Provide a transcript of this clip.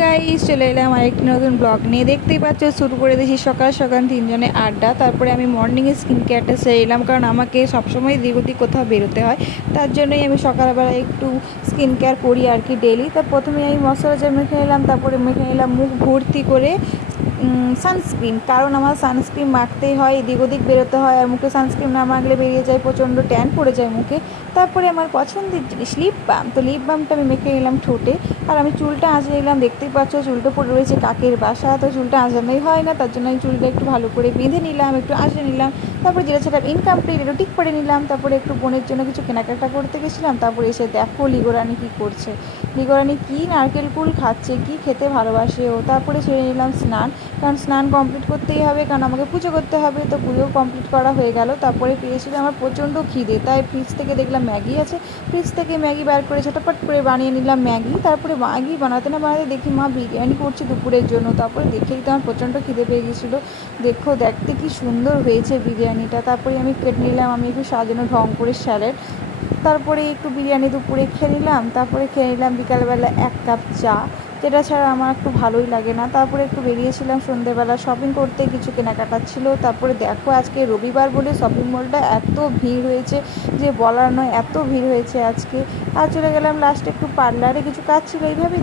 Guys, চলে এলাম আরেকটি নতুন ব্লগ নিয়ে। দেখতেই পাচ্ছ শুরু করে দিয়েছি সকাল সকাল তিনজনে আড্ডা। তারপরে আমি মর্নিংয়ে স্কিন কেয়ারটা সেরে এলাম, কারণ আমাকে সবসময় দিক ওদিক কোথাও বেরোতে হয়। তার জন্যই আমি সকালবেলা একটু স্কিন কেয়ার করি আর কি ডেলি। তা প্রথমে আমি ময়শ্চারাইজার মেখে নিলাম, তারপরে মেখে নিলাম মুখ ভর্তি করে সানস্ক্রিন, কারণ আমার সানস্ক্রিন মাখতেই হয়, এদিক ওদিক বেরোতে হয়, আর মুখে সানস্ক্রিন না মাখলে বেরিয়ে যায়, প্রচণ্ড ট্যান পড়ে যায় মুখে। তারপরে আমার পছন্দের জিনিস লিপ বাম, তো লিপ বামটা আমি মেখে নিলাম ঠোঁটে। আর আমি চুলটা আঁচড়ে নিলাম, দেখতেই পাচ্ছ চুলটা পড়ে রয়েছে কাকের বাসা, তো চুলটা আঁচড়ানোই হয় না, তার জন্য আমি চুলটা একটু ভালো করে বেঁধে নিলাম, একটু আঁচড়ে নিলাম। তারপরে যেটা সেটা ইনকমপ্লিট একটু ঠিক করে নিলাম। তারপরে একটু বোনের জন্য কিছু কেনাকাটা করতে গেছিলাম। তারপরে এসে দেখো লিগোরানি কী করছে, লিগোরানি কী নারকেল কুল খাচ্ছে, কী খেতে ভালোবাসে ও। তারপরে সেরে নিলাম স্নান, কারণ স্নান কমপ্লিট করতেই হবে, কারণ আমাকে পুজো করতে হবে। তো পুজো কমপ্লিট করা হয়ে গেল। তারপরে পেয়েছিল আমার প্রচণ্ড খিদে, তাই ফ্রিজ থেকে দেখলাম ম্যাগি আছে, ফ্রিজ থেকে ম্যাগি বার করে ঝটপট করে বানিয়ে নিলাম ম্যাগি। তারপরে ম্যাগি বানাতে না বানাতে দেখি মা বিরিয়ানি করছে দুপুরের জন্য। তারপরে দেখেই তো আমার প্রচণ্ড খিদে পেয়ে গেছিলো। দেখো দেখতে কি সুন্দর হয়েছে বিরিয়ানিটা। তারপরে আমি কেটে নিলাম আমি একটু সাজানো ঢং করে স্যালাড। তারপরে একটু বিরিয়ানি দুপুরে খেয়ে নিলাম। তারপরে খেয়ে নিলাম বিকালবেলা 1 কাপ চা, যেটা ছাড়া আমার একটু ভালোই লাগে না। তারপরে একটু বেরিয়েছিলাম সন্ধ্যেবেলা শপিং করতে, কিছু কেনাকাটা ছিল। তারপরে দেখো আজকে রবিবার বলে শপিং মলটা এত ভিড় হয়েছে যে বলার নয়, এত ভিড় হয়েছে আজকে। আর চলে গেলাম লাস্টে একটু পার্লারে, কিছু কাজ ছিল। এইভাবেই